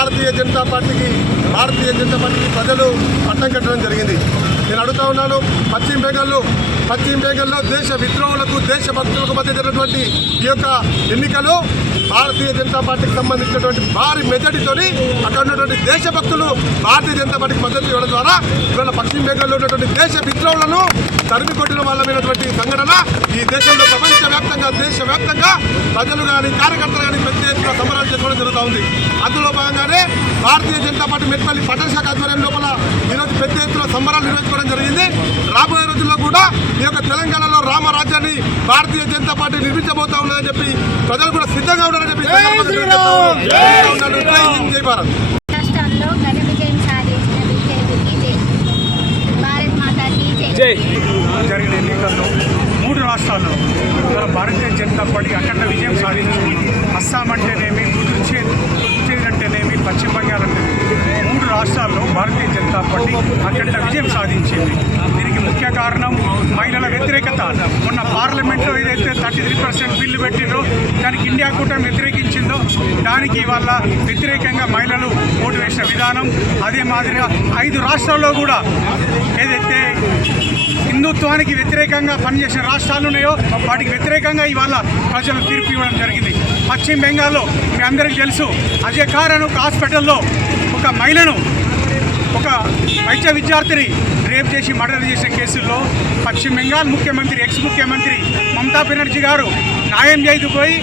భారతీయ జనతా పార్టీకి ప్రజలు పట్టం కట్టడం జరిగింది. నేను అడుగుతా ఉన్నాను, పశ్చిమ బెంగాల్లో దేశ విద్రోహులకు దేశభక్తులకు మధ్య జరిగినటువంటి ఈ యొక్క ఎన్నికలు భారతీయ జనతా పార్టీకి సంబంధించినటువంటి భారీ మెజార్టీతోని అక్కడ ఉన్నటువంటి దేశభక్తులు భారతీయ జనతా పార్టీకి మద్దతు ఇవ్వడం ద్వారా ఇవాళ పశ్చిమ బెంగాల్లో ఉన్నటువంటి దేశ విద్రోహులను తరిమి కొట్టిన వాళ్ళమైనటువంటి సంఘటన ఈ దేశంలో దేశవ్యాప్తంగా ప్రజలు కానీ కార్యకర్తలు కానీ పెద్ద ఎత్తున సంబరాలు చేసుకోవడం జరుగుతూ ఉంది. అందులో భాగంగానే భారతీయ జనతా పార్టీ మెట్పల్లి పట్టణ శాఖ ఆధ్వర్యం లోపల ఈరోజు పెద్ద ఎత్తున సంబరాలు నిర్వహించుకోవడం జరిగింది. రాబోయే రోజుల్లో కూడా ఈ యొక్క తెలంగాణలో రామరాజ్యాన్ని భారతీయ జనతా పార్టీ నిర్మించబోతా ఉన్నదని చెప్పి ప్రజలు కూడా సిద్ధంగా ఉన్నారని చెప్పి జై భారత్. జరిగిన ఎన్నికల్లో 3 రాష్ట్రాల్లో భారతీయ జనతా పార్టీ అఖండ విజయం సాధించింది. అస్సాం అంటేనేమి, పుదుచ్చేరి అంటేనేమి, పశ్చిమ బెంగాల్ అంటేనేమి 3 రాష్ట్రాల్లో భారతీయ జనతా పార్టీ అఖండ విజయం సాధించింది. దీనికి ముఖ్య కారణం మహిళల వ్యతిరేకత. మొన్న పార్లమెంట్లో ఏదైతే 33% బిల్లు పెట్టిందో దానికి ఇండియా కూటమి వ్యతిరేకించిందో దానికి వాళ్ళ వ్యతిరేకంగా మహిళలు ఓటు వేసిన విధానం. అదే మాదిరిగా 5 రాష్ట్రాల్లో కూడా ఏదైతే హిందుత్వానికి వ్యతిరేకంగా పనిచేసిన రాష్ట్రాలు ఉన్నాయో వాటికి వ్యతిరేకంగా ఇవాళ ప్రజలు తీర్పు ఇవ్వడం జరిగింది. పశ్చిమ బెంగాల్లో మీ అందరికీ తెలుసు, అజయ్ ఖాన్ ఒక హాస్పిటల్లో ఒక మహిళను, ఒక వైద్య విద్యార్థిని రేప్ చేసి మర్డర్ చేసిన కేసుల్లో పశ్చిమ బెంగాల్ ముఖ్యమంత్రి, ఎక్స్ ముఖ్యమంత్రి మమతా బెనర్జీ గారు న్యాయం చేయకపోయి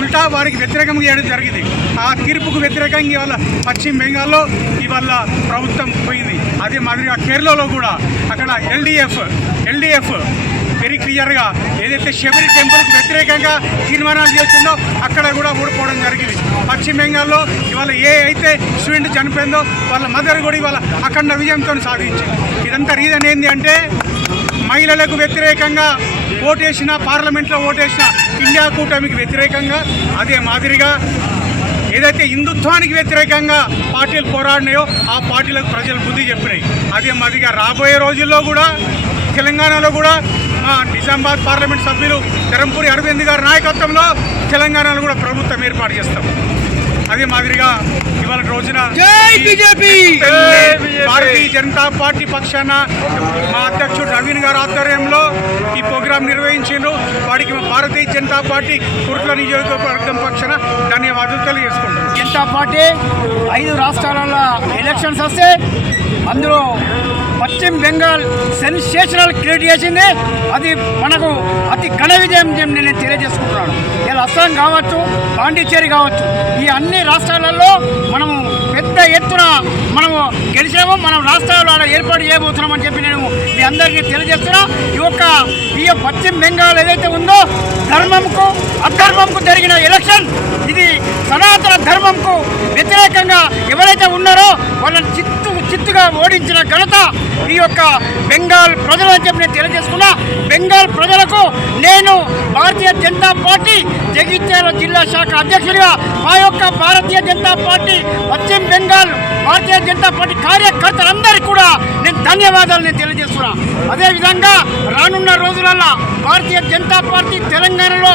ఉల్టా వారికి వ్యతిరేకంగా చేయడం జరిగింది. ఆ తీర్పుకు వ్యతిరేకంగా ఇవాళ పశ్చిమ బెంగాల్లో ఇవాళ ప్రభుత్వం పోయింది. అదే మాదిరిగా కేరళలో కూడా అక్కడ ఎల్డీఎఫ్ వెరీ క్లియర్గా ఏదైతే శబరి టెంపుల్కి వ్యతిరేకంగా తీర్మానాలు చేస్తుందో అక్కడ కూడా ఓడిపోవడం జరిగింది. పశ్చిమ బెంగాల్లో ఇవాళ ఏ అయితే స్టూడెంట్ చనిపోయిందో వాళ్ళ మదర్ కూడా ఇవాళ అఖండ విజయంతో సాధించింది. ఇదంతా రీజన్ ఏంటి అంటే మహిళలకు వ్యతిరేకంగా ఓటేసిన, పార్లమెంట్లో ఓటేసిన ఇండియా కూటమికి వ్యతిరేకంగా, అదే మాదిరిగా ఏదైతే హిందుత్వానికి వ్యతిరేకంగా పార్టీలు పోరాడినాయో ఆ పార్టీలకు ప్రజలు బుద్ధి చెప్పినాయి. అదే మాదిరిగా రాబోయే రోజుల్లో కూడా తెలంగాణలో కూడా నిజామాబాద్ పార్లమెంట్ సభ్యులు ధరంపూరి అరవింద్ గారి నాయకత్వంలో తెలంగాణలో కూడా ప్రభుత్వం ఏర్పాటు చేస్తాం. అదే మాదిరిగా ఇవాళ రోజున భారతీయ జనతా పార్టీ పక్షాన మా అధ్యక్షుడు నవీన్ గారి ఆధ్వర్యంలో ఈ ప్రోగ్రాం నిర్వహించారు. వాడికి భారతీయ జనతా పార్టీ కుర్ల నియోజకవర్గం పక్షాన ధన్యవాదాలు తెలియజేసుకుంటాం. జనతా పార్టీ 5 రాష్ట్రాలలో ఎలక్షన్స్ వస్తే అందులో పశ్చిమ బెంగాల్ సెన్సేషనల్ క్రియేట్ చేసింది. అది మనకు అతి ఘన విజయం నేను తెలియజేసుకుంటున్నాను. ఇలా అస్సాం కావచ్చు, పాండిచ్చేరి కావచ్చు, ఈ అన్ని రాష్ట్రాలలో మనము పెద్ద ఎత్తున మనము గెలిచాము. మనం రాష్ట్రాలు ఏర్పాటు చేయబోతున్నామని చెప్పి నేను మీ అందరికీ తెలియజేస్తున్నా. ఈ పశ్చిమ బెంగాల్ ఏదైతే ఉందో ధర్మంకు అధర్మంకు జరిగిన ఎలక్షన్, ఇది సనాతన ధర్మంకు వ్యతిరేకంగా ఎవరైతే ఉన్నారో వాళ్ళని చిత్తుగా ఓడించిన ఘనత ఈ యొక్క బెంగాల్ ప్రజలు అని చెప్పి నేను తెలియజేసుకున్నా. బెంగాల్ ప్రజలకు నేను భారతీయ జనతా పార్టీ జగిత్యాల జిల్లా శాఖ అధ్యక్షుడిగా మా యొక్క భారతీయ జనతా పార్టీ పశ్చిమ బెంగాల్ భారతీయ జనతా పార్టీ కార్యకర్తలందరికీ కూడా నేను ధన్యవాదాలు తెలియజేస్తున్నా. అదేవిధంగా రానున్న రోజులలో భారతీయ జనతా పార్టీ తెలంగాణలో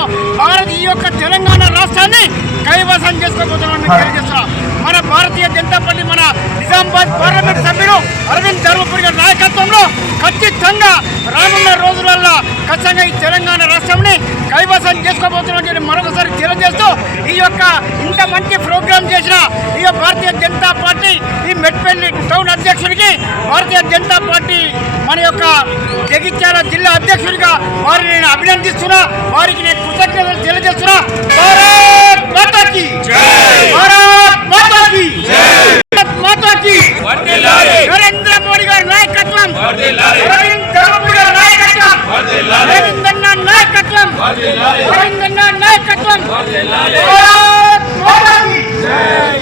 ఈ యొక్క తెలంగాణ రాష్ట్రాన్ని కైవసం చేసుకోబోతున్నామని తెలియజేస్తున్నా. మన భారతీయ జనతా పార్టీ మన నిజామాబాద్ పార్లమెంట్ సభ్యులు అరవింద్ ధర్మపురి గారి నాయకత్వంలో ఖచ్చితంగా రానున్న రోజులలో ఖచ్చితంగా ఈ తెలంగాణ రాష్ట్రాన్ని కైవసం చేసుకోబోతున్నామని మరొకసారి తెలియజేస్తూ ఈ యొక్క ఇంత మంచి ప్రోగ్రాం చేసిన ఈ భారతీయ జనతా పార్టీ ఈ మెట్పల్లి టౌన్ అధ్యక్షుడికి, భారతీయ జనతా పార్టీ మన యొక్క జగిత్యాల జిల్లా అధ్యక్షుడిగా వారిని నేను అభినందిస్తున్నా. వారికి నేను కృతజ్ఞతలు తెలియజేస్తున్నా. భారత్ మాతా కీ జై, భారత్ మాతా కీ జై, భారత్ మాతా కీ వర్ధిల్లాలి. నరేంద్ర మోడీ గారి నాయకత్వం వర్ధిల్లాలి. అరవింద్ ధర్మపురి గారి నాయకత్వం వర్ధిల్లాలి. అరవింద్ నాయకత్వం వర్ధిల్లాలి. అరవింద్ నాయకత్వం వర్ధిల్లాలి. భారత్ మాతా కీ జై.